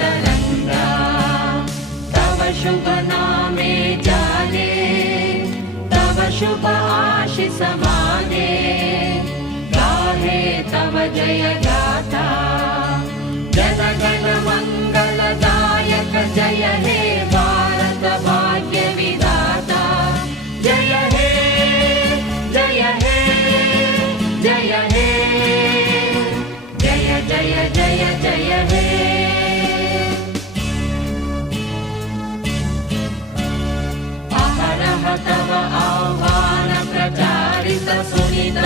तरंगा तव शुभ नामे जाने तव शुभ आशीष माने गाहे तव जय गाथा जन गण मंगलदायक जय हे भारत भाग्य विधाता जय हे जय हे जय हे जय जय जय जय हे अहरह तव आह्वान प्रचारित सुनित